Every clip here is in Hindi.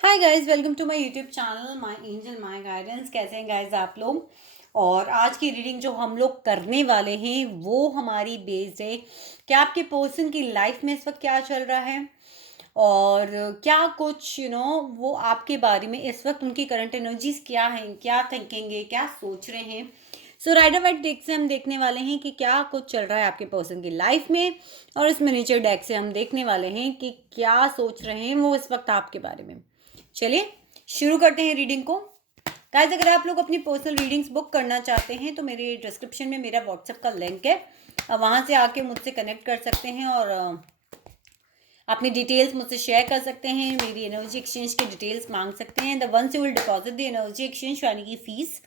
Hi guys, welcome to my YouTube channel my angel my guidance. कैसे हैं गाइस आप लोग? और आज की रीडिंग जो हम लोग करने वाले हैं वो हमारी बेस्ड है कि आपके पर्सन की लाइफ में इस वक्त क्या चल रहा है और क्या कुछ वो आपके बारे में इस वक्त उनकी करंट एनर्जीज क्या हैं, क्या थिंकेंगे, क्या सोच रहे हैं। सो राइडर वाइट डेक से हम देखने वाले हैं कि क्या कुछ चल रहा है आपके पर्सन की लाइफ में, और इस मिनिएचर डेक से हम देखने वाले हैं कि क्या सोच रहे हैं वो इस वक्त आपके बारे में। चलिए शुरू करते हैं रीडिंग को। गाइस, अगर आप लोग अपनी पर्सनल रीडिंग्स बुक करना चाहते हैं तो मेरे डिस्क्रिप्शन में मेरा व्हाट्सएप का लिंक है, वहां से आके मुझसे कनेक्ट कर सकते हैं और अपनी डिटेल्स मुझसे शेयर कर सकते हैं। मेरी एनर्जी एक्सचेंज की डिटेल्स मांग सकते हैं। The ones you will deposit the energy exchange यानी कि फीस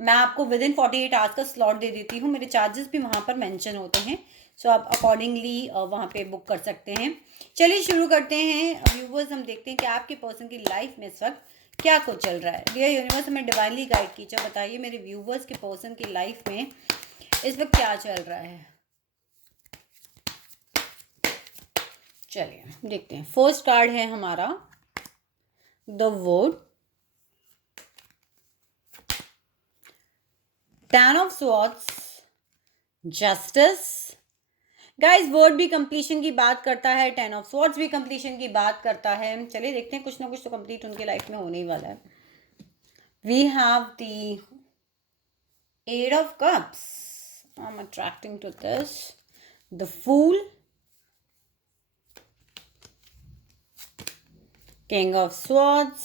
मैं आपको विद इन 48 आवर्स का स्लॉट दे देती हूँ। मेरे चार्जेस भी वहाँ पर मेंशन होते हैं, सो आप अकॉर्डिंगली वहाँ पे बुक कर सकते हैं। चलिए शुरू करते हैं व्यूवर्स। हम देखते हैं कि आपके पर्सन की लाइफ में इस वक्त क्या कुछ चल रहा है। डियर यूनिवर्स, हमें डिवाइनली गाइड कीजिए, बताइए मेरे व्यूवर्स के पर्सन की लाइफ में इस वक्त क्या चल रहा है। चलिए देखते हैं। फर्स्ट कार्ड है हमारा the word, ten of swords, justice. Guys, word भी कंप्लीशन की बात करता है, टेन ऑफ स्वॉर्ड्स भी कंप्लीशन की बात करता है। चलिए देखते हैं, कुछ ना कुछ तो कंप्लीट उनके लाइफ में होने ही वाला है। We have the eight of cups, I am attracting to this, the fool, king of swords,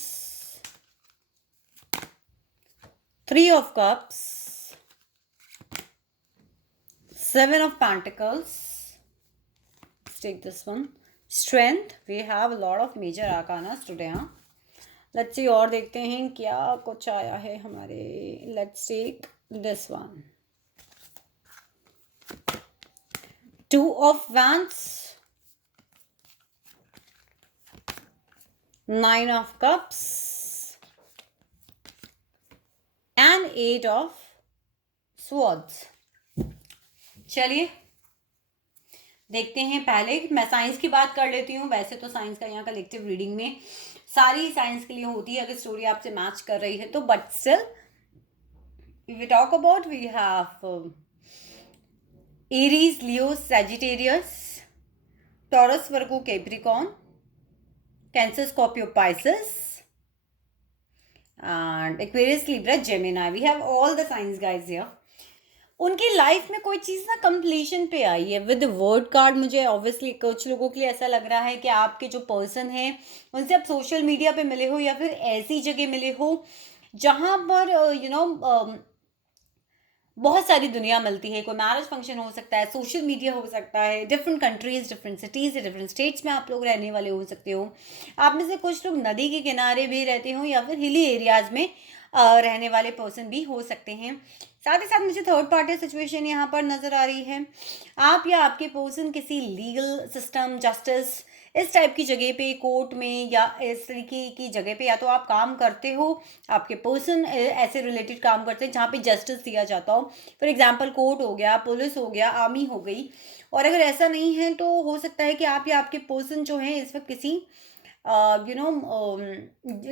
three of cups, seven of pentacles. Take this one, strength. We have a lot of major arcanas today, huh? Let's see और देखते हैं क्या कुछ आया है हमारे। Let's take this one, two of wands, nine of cups and eight of swords। चलिए देखते हैं। पहले मैं साइंस की बात कर लेती हूँ। वैसे तो साइंस का यहाँ कलेक्टिव रीडिंग में सारी साइंस के लिए होती है, अगर स्टोरी आपसे मैच कर रही है तो, but still we talk about, we have Aries, Leo, Sagittarius, Taurus, Virgo, Capricorn, Cancer, Scorpio, Pisces and Aquarius, Libra, Gemini. We have all the science guys here. उनकी लाइफ में कोई चीज़ ना कंप्लीशन पे आई है विद वर्ड कार्ड। मुझे ऑब्वियसली कुछ लोगों के लिए ऐसा लग रहा है कि आपके जो पर्सन है उनसे आप सोशल मीडिया पे मिले हो या फिर ऐसी जगह मिले हो जहाँ पर बहुत सारी दुनिया मिलती है। कोई मैरिज फंक्शन हो सकता है, सोशल मीडिया हो सकता है, different countries, different cities, different states में आप लोग रहने वाले हो सकते हो। आप में से कुछ लोग नदी के किनारे भी रहते हो या फिर हिली एरियाज में रहने वाले पर्सन भी हो सकते हैं। साथ ही साथ मुझे थर्ड पार्टी सिचुएशन यहाँ पर नज़र आ रही है। आप या आपके पर्सन किसी लीगल सिस्टम, जस्टिस, इस टाइप की जगह पे, कोर्ट में या इस तरीके की जगह पे या तो आप काम करते हो, आपके पर्सन ऐसे रिलेटेड काम करते हैं जहाँ पे जस्टिस दिया जाता हो। फॉर एग्जांपल कोर्ट हो गया, पुलिस हो गया, आर्मी हो गई। और अगर ऐसा नहीं है तो हो सकता है कि आप या आपके पर्सन जो है इस वक्त किसी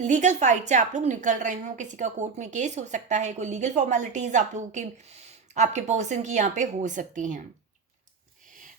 लीगल फाइट से आप लोग निकल रहे हो। किसी का कोर्ट में केस हो सकता है, कोई लीगल फॉर्मेलिटीज आप लोगों के, आपके पर्सन की यहाँ पे हो सकती हैं।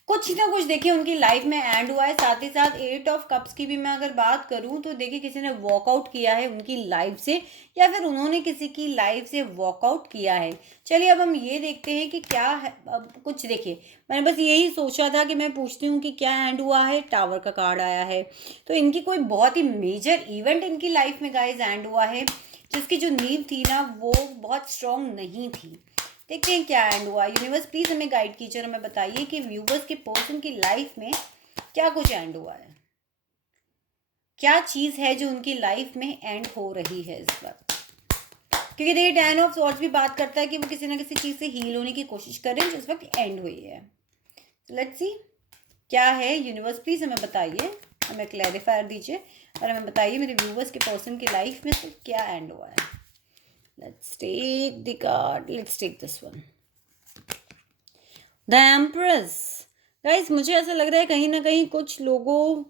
कुछ ना कुछ देखिए उनकी लाइफ में एंड हुआ है। साथ ही साथ एट ऑफ कप्स की भी मैं अगर बात करूं तो देखिए किसी ने वॉकआउट किया है उनकी लाइफ से या फिर उन्होंने किसी की लाइफ से वॉकआउट किया है। चलिए अब हम ये देखते हैं कि क्या है। अब कुछ देखिए, मैंने बस यही सोचा था कि मैं पूछती हूँ कि क्या एंड हुआ है। टावर का कार्ड आया है, तो इनकी कोई बहुत ही मेजर इवेंट इनकी लाइफ में गाइज एंड हुआ है, जिसकी जो नींव थी ना वो बहुत स्ट्रांग नहीं थी। देखते हैं क्या एंड हुआ। यूनिवर्स प्लीज हमें गाइड कीजिए और हमें बताइए कि व्यूवर्स के पर्सन की लाइफ में क्या कुछ एंड हुआ है। क्या चीज है जो उनकी लाइफ में एंड हो रही है इस वक्त, क्योंकि देखिए टेन ऑफ स्वॉर्ड्स भी बात करता है कि वो किसी ना किसी चीज से हील होने की कोशिश कर रहे हैं जो इस वक्त एंड हुई है। लेट्स सी क्या है। यूनिवर्स प्लीज हमें बताइए, हमें क्लैरिफायर दीजिए और हमें बताइए मेरे व्यूवर्स के पर्सन की लाइफ में से क्या एंड हुआ है। Let's take the card. Let's take this one. The Empress. Guys, मुझे ऐसा लग रहा है कहीं ना कहीं कुछ लोगों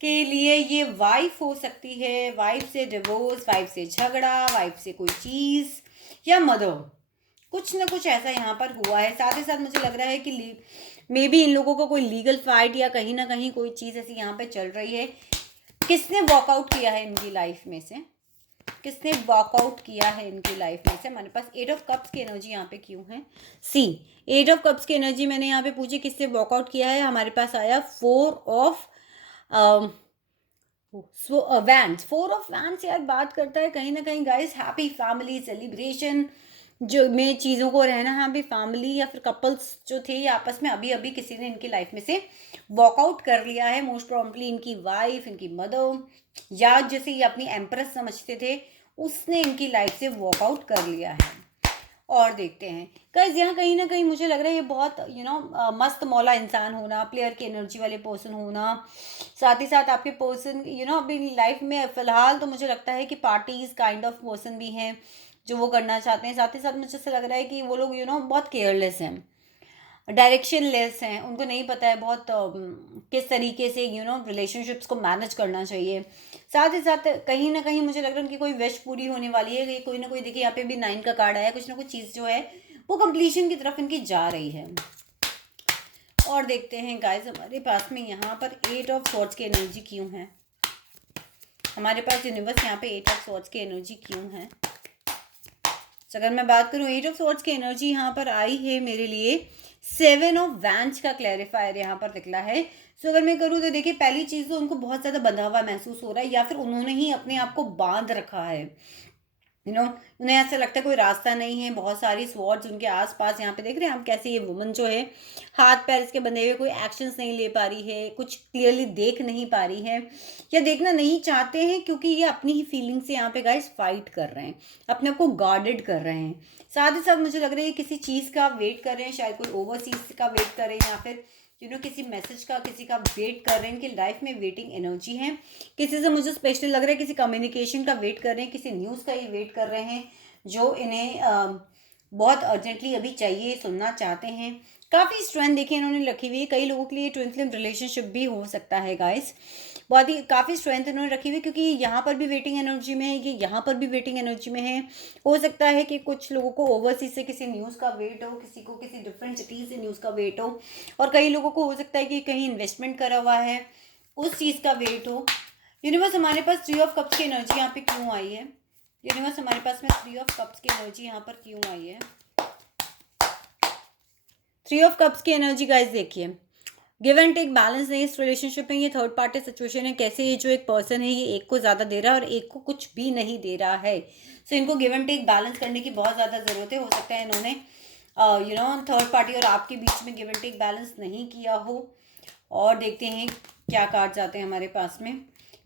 के लिए ये वाइफ हो सकती है, वाइफ से डिवोर्स, वाइफ से झगड़ा, वाइफ से कोई चीज़, या मदर, कुछ ना कुछ ऐसा यहाँ पर हुआ है। साथ ही साथ मुझे लग रहा है कि मे बी इन लोगों को कोई लीगल फाइट या कहीं ना कहीं कोई चीज़ ऐसी यहाँ पे चल रही है। किसने वॉकआउट किया है इनकी लाइफ में से, किसने वॉकआउट किया है इनकी लाइफ में से? हमारे पास 8 ऑफ कप्स की एनर्जी यहाँ पे क्यों है? सी 8 ऑफ कप्स की एनर्जी मैंने यहाँ पे पूछी किसने वॉकआउट किया है, हमारे पास आया 4 ऑफ वैंड्स। 4 ऑफ वैंड्स यार बात करता है कहीं ना कहीं गाइस हैप्पी फैमिली सेलिब्रेशन जो में चीज़ों को रहना, यहाँ पे फैमिली या फिर कपल्स जो थे ये आपस में अभी अभी किसी ने इनकी लाइफ में से वॉकआउट कर लिया है। मोस्ट प्रॉब्ली इनकी वाइफ, इनकी मदर, या जैसे ये अपनी एम्प्रेस समझते थे उसने इनकी लाइफ से वॉकआउट कर लिया है। और देखते हैं गाइस यहाँ कहीं ना कहीं मुझे लग रहा है ये बहुत मस्त मौला इंसान होना, प्लेयर की एनर्जी वाले पर्सन होना, साथ ही साथ आपके पर्सन अभी लाइफ में फ़िलहाल तो मुझे लगता है कि पार्टीज काइंड ऑफ पर्सन भी हैं जो वो करना चाहते हैं। साथ ही साथ मुझे ऐसा लग रहा है कि वो लोग बहुत केयरलेस हैं, डायरेक्शन लेस हैं, उनको नहीं पता है बहुत किस तरीके से रिलेशनशिप्स को मैनेज करना चाहिए। साथ ही साथ कहीं ना कहीं मुझे लग रहा है उनकी कोई विश पूरी होने वाली है, कोई ना कोई, देखिए यहाँ पे भी 9 का कार्ड आया, कुछ ना कुछ चीज़ जो है वो कंप्लीशन की तरफ इनकी जा रही है। और देखते हैं गाइस हमारे पास में यहाँ पर 8 ऑफ सॉर्ड्स की एनर्जी क्यों है, हमारे पास यूनिवर्स यहाँ पे 8 ऑफ सॉर्ड्स की एनर्जी क्यों है? तो अगर मैं बात करूँ 8 ऑफ सॉर्ड्स की एनर्जी यहाँ पर आई है मेरे लिए 7 ऑफ वैंड्स का क्लैरिफायर यहाँ पर निकला है। सो अगर मैं करूँ तो देखिए पहली चीज़ तो उनको बहुत ज़्यादा बंधा हुआ महसूस हो रहा है, या फिर उन्होंने ही अपने आप को बांध रखा है। उन्हें ऐसा लगता है कोई रास्ता नहीं है, बहुत सारी स्वॉर्ड्स उनके आसपास। यहाँ पे देख रहे हैं आप कैसे ये वुमन जो है हाथ पैर इसके बंधे हुए, कोई एक्शंस नहीं ले पा रही है, कुछ क्लियरली देख नहीं पा रही है या देखना नहीं चाहते हैं, क्योंकि ये अपनी ही फीलिंग से यहाँ पे गाइस फाइट कर रहे हैं, अपने आप को गार्डेड कर रहे हैं। साथ ही साथ मुझे लग रहा है किसी चीज़ का वेट कर रहे हैं, शायद कोई ओवरसीज का वेट कर रहे हैं, या फिर किसी मैसेज का, किसी का वेट कर रहे हैं। इनकी लाइफ में वेटिंग एनर्जी है, किसी से मुझे स्पेशली लग रहा है किसी कम्युनिकेशन का वेट कर रहे हैं, किसी न्यूज़ का ये वेट कर रहे हैं जो इन्हें बहुत अर्जेंटली अभी चाहिए, सुनना चाहते हैं। काफ़ी स्ट्रेंथ देखिए इन्होंने रखी हुई है, कई लोगों के लिए ट्विन फ्लेम रिलेशनशिप भी हो सकता है गाइस, बहुत ही काफ़ी स्ट्रेंथ इन्होंने रखी हुई है, क्योंकि यहाँ पर भी वेटिंग एनर्जी में है, ये यहाँ पर भी वेटिंग एनर्जी में है। हो सकता है कि कुछ लोगों को ओवरसीज से किसी न्यूज़ का वेट हो, किसी को किसी डिफरेंट सिटीज़ से न्यूज़ का वेट हो, और कई लोगों को हो सकता है कि कहीं इन्वेस्टमेंट करा हुआ है उस चीज़ का वेट हो। यूनिवर्स हमारे पास 3 ऑफ कप्स की एनर्जी यहाँ पे क्यों आई है? यूनिवर्स हमारे पास में 3 ऑफ कप्स की एनर्जी यहाँ पर क्यों आई है? 3 ऑफ कप्स की एनर्जी गाइस देखिए, गिव एंड टेक बैलेंस नहीं इस रिलेशनशिप में, ये थर्ड पार्टी सिचुएशन है। कैसे ये जो एक पर्सन है ये एक को ज़्यादा दे रहा है और एक को कुछ भी नहीं दे रहा है। सो इनको गिव एंड टेक बैलेंस करने की बहुत ज़्यादा ज़रूरत है। हो सकता है इन्होंने थर्ड पार्टी और आपके बीच में गिव एंड टेक बैलेंस नहीं किया हो। और देखते हैं क्या कार्ड्स आते हैं हमारे पास में।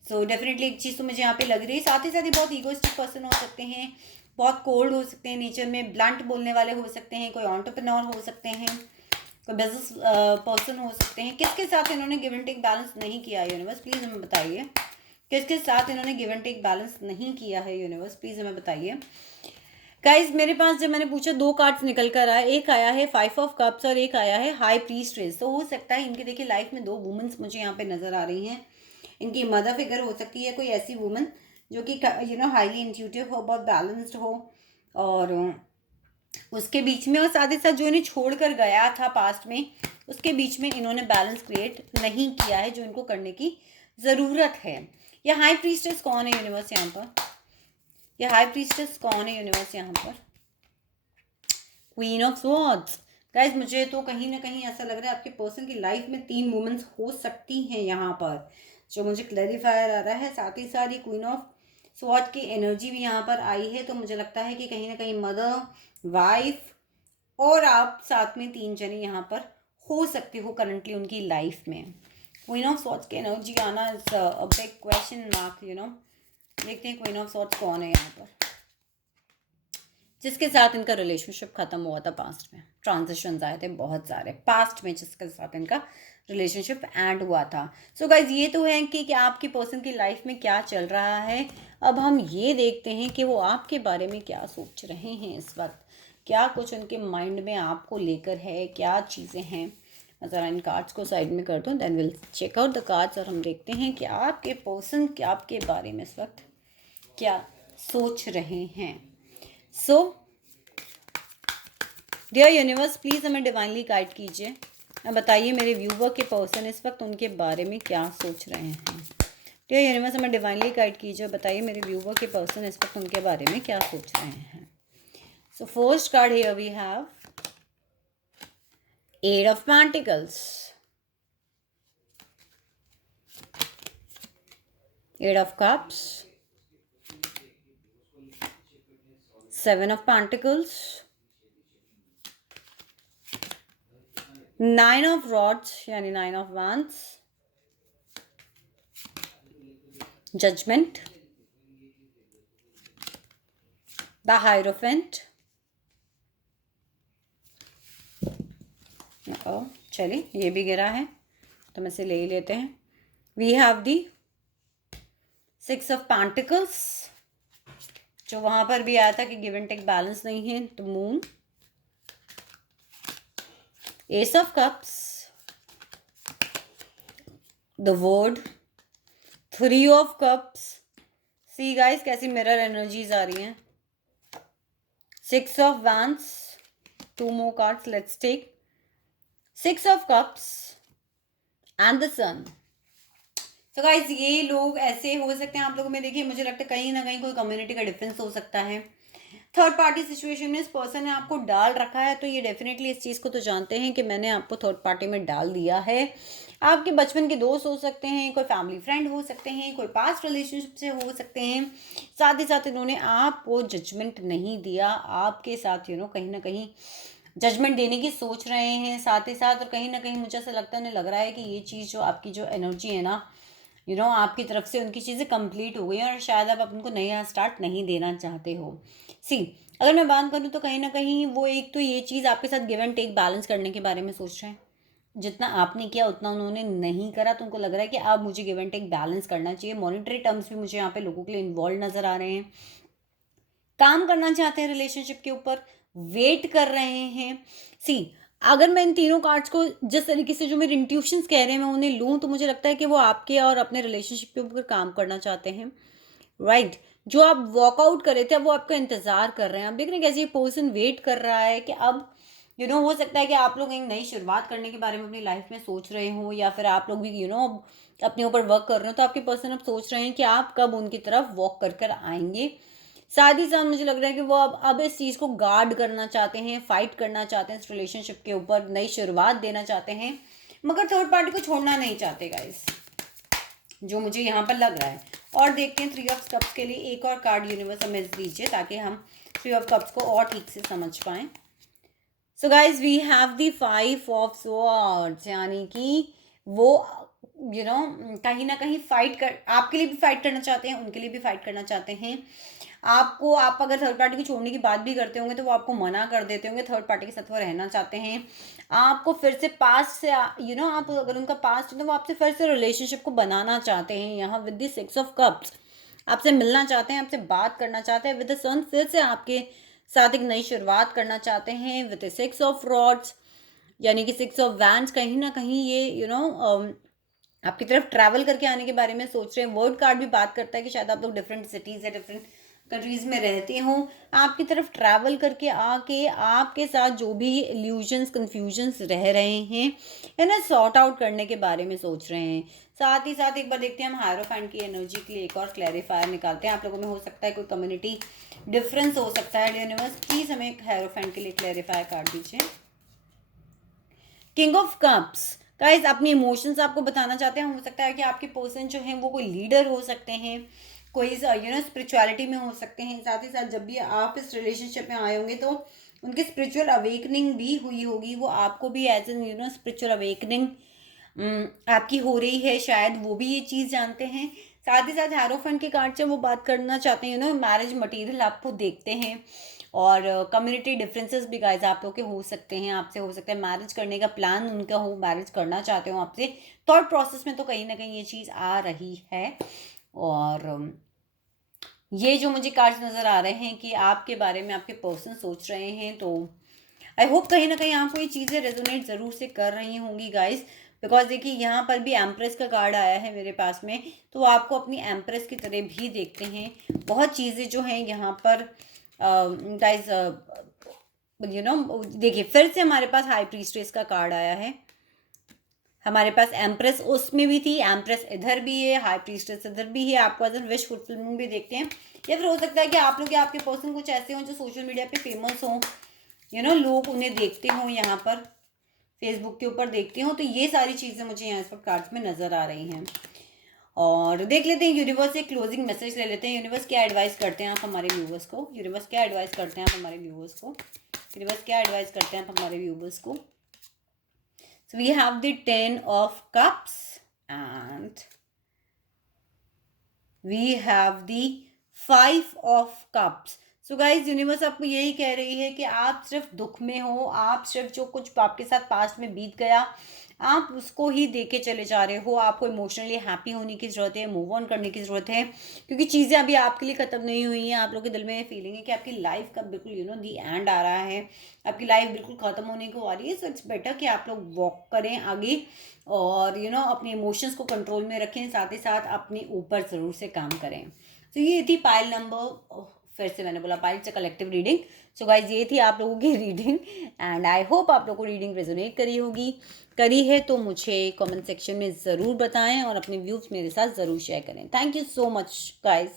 सो डेफिनेटली एक चीज़ तो मुझे यहाँ पे लग रही है, साथ ही साथ ही बहुत ईगोइस्टिक पर्सन हो सकते हैं, बहुत कोल्ड हो सकते हैं नेचर में, ब्लंट बोलने वाले हो सकते हैं, कोई एंटरप्रेन्योर हो सकते हैं, कोई बिजनेस पर्सन हो सकते हैं। किसके साथ इन्होंने गिव एंड टेक बैलेंस नहीं किया है यूनिवर्स, प्लीज़ हमें बताइए। किसके साथ इन्होंने गिव एंड टेक बैलेंस नहीं किया है यूनिवर्स, प्लीज़ हमें बताइए। गाइज मेरे पास जब मैंने पूछा 2 कार्ड्स निकल कर आए, एक आया है 5 ऑफ कप्स और एक आया है हाई प्रीस्ट्रेस। तो हो सकता है इनके देखिए लाइफ में 2 वुमेन्स मुझे यहाँ पे नज़र आ रही हैं। इनकी मदर फिगर हो सकती है, कोई ऐसी वुमन जो कि हाईली इंट्यूटिव हो, बहुत बैलेंस्ड हो, और उसके बीच में, और साथ ही साथ जो इन्हें छोड़कर गया था पास्ट में, उसके बीच में इन्होंने बैलेंस क्रिएट नहीं किया है जो इनको करने की ज़रूरत है। या हाई प्रीस्टेस कौन है यूनिवर्स यहाँ पर? ये हाई प्रीस्टेस कौन है यूनिवर्स यहाँ पर? Queen of swords. गाइज मुझे तो कहीं ना कहीं ऐसा लग रहा है आपके पर्सन की लाइफ में 3 वुमेन्स हो सकती हैं यहाँ पर, जो मुझे क्लैरिफायर आ रहा है। साथ ही साथ क्वीन ऑफ स्वॉर्ड की एनर्जी भी यहाँ पर आई है, तो मुझे लगता है कि कहीं ना कहीं मदर, वाइफ और आप साथ में 3 जने यहाँ पर हो सकते हो करंटली उनकी लाइफ में। क्वीन ऑफ स्वॉर्ड्स की एनर्जी आना is a big question mark. देखते हैं क्वीन ऑफ स्वॉर्ड्स कौन है यहाँ पर, जिसके साथ इनका रिलेशनशिप खत्म हुआ था पास्ट में। ट्रांजिशंस आए थे बहुत सारे पास्ट में जिसके साथ इनका रिलेशनशिप एंड हुआ था। सो गाइज ये तो है कि आपकी पर्सन की लाइफ में क्या चल रहा है। अब हम ये देखते हैं कि वो आपके बारे में क्या सोच रहे हैं इस वक्त, क्या कुछ उनके माइंड में आपको लेकर है, क्या चीज़ें हैं। ज़रा इन कार्ड्स को साइड में कर दूँ, then will check out the cards और हम देखते हैं कि आपके पर्सन क्या आपके बारे में इस वक्त क्या सोच रहे हैं। सो डियर यूनिवर्स, प्लीज़ हमें डिवाइनली गाइड कीजिए। अब बताइए मेरे व्यूवर के पर्सन इस वक्त उनके बारे में क्या सोच रहे हैं। डियर यूनिवर्स, हमें डिवाइनली गाइड कीजिए, बताइए मेरे व्यूवर के पर्सन इस वक्त उनके बारे में क्या सोच रहे हैं। So first card here we have Eight of Pentacles, Eight of Cups, Seven of Pentacles, Nine of Rods यानी Nine of Wands, Judgment, The Hierophant। चलिए ये भी गिरा है तो हम इसे ले ही लेते हैं। We have the Six of Pentacles, जो वहां पर भी आया था कि गिव एंड टेक बैलेंस नहीं है, तो moon. Ace of Cups, The World, Three of Cups। See guys कैसी मिरर एनर्जीज आ रही हैं। Six of Wands, two more cards, let's take Six of Cups and the Sun। तो गाइज ये लोग ऐसे हो सकते हैं आप लोगों में, देखिए मुझे लगता है कहीं ना कहीं कोई कम्युनिटी का डिफरेंस हो सकता है। थर्ड पार्टी सिचुएशन में इस पर्सन ने आपको डाल रखा है, तो ये डेफिनेटली इस चीज़ को तो जानते हैं कि मैंने आपको थर्ड पार्टी में डाल दिया है। आपके बचपन के दोस्त हो सकते हैं, कोई फैमिली फ्रेंड हो सकते हैं, कोई पास्ट रिलेशनशिप से हो सकते हैं। साथ ही साथ इन्होंने आपको जजमेंट नहीं दिया, आपके साथ कहीं ना कहीं जजमेंट देने की सोच रहे हैं साथ ही साथ। और कहीं ना कहीं मुझे ऐसा लगता है, लग रहा है कि ये चीज़ जो आपकी जो एनर्जी है ना, आपकी तरफ से उनकी चीज़ें कंप्लीट हो गई हैं और शायद आप उनको नया स्टार्ट नहीं देना चाहते हो। सी अगर मैं बात करूँ तो कहीं ना कहीं वो एक तो ये चीज़ आपके साथ गिव एंड टेक बैलेंस करने के बारे में सोच रहे हैं। जितना आपने किया उतना उन्होंने नहीं करा, तो उनको लग रहा है कि अब मुझे गिव एंड टेक बैलेंस करना चाहिए। मॉनिटरी टर्म्स भी मुझे यहाँ पे लोगों के लिए इन्वॉल्व नजर आ रहे हैं, काम करना चाहते हैं रिलेशनशिप के ऊपर, वेट कर रहे हैं। सी अगर मैं इन तीनों कार्ड्स को जिस तरीके से जो मेरे इंट्यूशंस कह रहे हैं मैं उन्हें लूँ, तो मुझे लगता है कि वो आपके और अपने रिलेशनशिप के ऊपर काम करना चाहते हैं। राइट जो आप वॉकआउट कर रहे थे अब वो आपका इंतजार कर रहे हैं। आप देख रहे हैं कैसे ये पर्सन वेट कर रहा है कि अब हो सकता है कि आप लोग एक नई शुरुआत करने के बारे में अपनी लाइफ में सोच रहे हो, या फिर आप लोग भी अपने ऊपर वर्क कर रहे हो, तो आपके पर्सन अब सोच रहे हैं कि आप कब उनकी तरफ वॉक कर कर आएंगे। साथ ही साथ मुझे लग रहा है कि वो अब इस चीज़ को गार्ड करना चाहते हैं, फाइट करना चाहते हैं, इस रिलेशनशिप के ऊपर नई शुरुआत देना चाहते हैं, मगर थर्ड पार्टी को छोड़ना नहीं चाहते गाइस, जो मुझे यहाँ पर लग रहा है। और देखते हैं थ्री ऑफ कप्स के लिए एक और कार्ड यूनिवर्स हमें दीजिए ताकि हम थ्री ऑफ कप्स को और ठीक से समझ पाएं। So guys we have the five of swords, यानी कि वो कहीं ना कहीं फाइट कर आपके लिए भी फाइट करना चाहते हैं, उनके लिए भी फाइट करना चाहते हैं। आप अगर थर्ड पार्टी को छोड़ने की बात भी करते होंगे तो वो आपको मना कर देते होंगे, थर्ड पार्टी के साथ वो रहना चाहते हैं। आपको फिर से पास्ट से आप अगर उनका पास्ट है तो वो आपसे फिर से रिलेशनशिप को बनाना चाहते हैं। यहाँ with the six of cups आपसे मिलना चाहते हैं, आपसे बात करना चाहते हैं। विद द सन फिर से आपके साथ एक नई शुरुआत करना चाहते हैं। With the six of rods यानी कि सिक्स ऑफ वैंड्स, कहीं ना कहीं ये आपकी तरफ ट्रैवल करके आने के बारे में सोच रहे हैं। वर्ड कार्ड भी बात करता है कि शायद आप लोग डिफरेंट सिटीज़ या डिफरेंट कंट्रीज़ में रहते हो, आपकी तरफ ट्रैवल करके आके आपके साथ जो भी इल्यूजन्स कन्फ्यूजन्स रह रहे हैं इन्हें सॉर्ट आउट करने के बारे में सोच रहे हैं। साथ ही साथ एक बार देखते हैं हम हायरोफेंट की एनर्जी के लिए एक और क्लैरिफायर निकालते हैं। आप लोगों में हो सकता है कोई कम्युनिटी डिफरेंस हो सकता है। यूनिवर्स प्लीज़ हमें हायरोफेंट के लिए क्लैरिफायर कार्ड दीजिए। किंग ऑफ कप्स गाइस अपनी इमोशंस आपको बताना चाहते हैं। हो सकता है कि आपके पर्सन जो हैं वो कोई लीडर हो सकते हैं, कोई स्पिरिचुअलिटी में हो सकते हैं। साथ ही साथ जब भी आप इस रिलेशनशिप में आए होंगे तो उनकी स्पिरिचुअल अवेकनिंग भी हुई होगी, वो आपको भी एज एन स्पिरिचुअल अवेकनिंग आपकी हो रही है, शायद वो भी ये चीज़ जानते हैं। साथ ही साथ हैरोफेंट के कार्ड से वो बात करना चाहते हैं मैरिज मटेरियल आपको देखते हैं। और कम्युनिटी डिफरेंसेस भी गाइस आप लोग के हो सकते हैं, आपसे हो सकता है मैरिज करने का प्लान उनका हो, मैरिज करना चाहते हो आपसे। थॉट प्रोसेस में तो कहीं ना कहीं ये चीज़ आ रही है। और ये जो मुझे कार्ड्स नज़र आ रहे हैं कि आपके बारे में आपके पर्सन सोच रहे हैं, तो आई होप कहीं ना कहीं आपको ये चीज़ें रेजोनेट ज़रूर से कर रही होंगी गाइस, बिकॉज देखिए यहाँ पर भी एम्प्रेस का कार्ड आया है मेरे पास में, तो आपको अपनी एम्प्रेस की तरह भी देखते हैं। बहुत चीज़ें जो हैं यहाँ पर गाइस, देखिए फिर से हमारे पास हाई प्रीस्ट्रेस का कार्ड आया है। हमारे पास एम्प्रेस उसमें भी थी, एम्प्रेस इधर भी है, हाई प्रीस्ट्रेस इधर भी है। आपको एज एन विश फुलफिलमेंट भी देखते हैं, या फिर हो सकता है कि आप लोग या आपके पर्सन कुछ ऐसे हों जो सोशल मीडिया पे फेमस हों, लोग उन्हें देखते हों, यहाँ पर फेसबुक के ऊपर देखते हो। तो ये सारी चीज़ें मुझे यहाँ इस वक्त कार्ड्स में नज़र आ रही हैं। और देख लेते हैं यूनिवर्स से क्लोजिंग मैसेज ले लेते हैं। यूनिवर्स क्या एडवाइस करते हैं आप हमारे व्यूवर्स को, यूनिवर्स क्या एडवाइस करते हैं आप हमारे व्यूवर्स को, यूनिवर्स क्या एडवाइस करते हैं आप हमारे व्यूवर्स को। So we have the 10 of cups and we have the 5 of cups. So guys universe आपको यही कह रही है कि आप सिर्फ दुख में हो, आप सिर्फ जो कुछ आपके साथ पास्ट में बीत गया आप उसको ही देके चले जा रहे हो। आपको इमोशनली हैप्पी होने की ज़रूरत है, मूव ऑन करने की ज़रूरत है, क्योंकि चीज़ें अभी आपके लिए ख़त्म नहीं हुई हैं। आप लोगों के दिल में फीलिंग है कि आपकी लाइफ का बिल्कुल दी एंड आ रहा है, आपकी लाइफ बिल्कुल ख़त्म होने को आ रही है। सो इट्स बेटर कि आप लोग वॉक करें आगे और अपने इमोशंस को कंट्रोल में रखें, साथ ही साथ अपने ऊपर ज़रूर से काम करें। तो ये थी पाइल नंबर, फिर से मैंने बोला पाइल से कलेक्टिव रीडिंग। सो गाइज ये थी आप लोगों की रीडिंग एंड आई होप आप लोगों को रीडिंग रेजोनेट करी है तो मुझे कमेंट सेक्शन में ज़रूर बताएं और अपने व्यूज़ मेरे साथ ज़रूर शेयर करें। Thank you so much guys.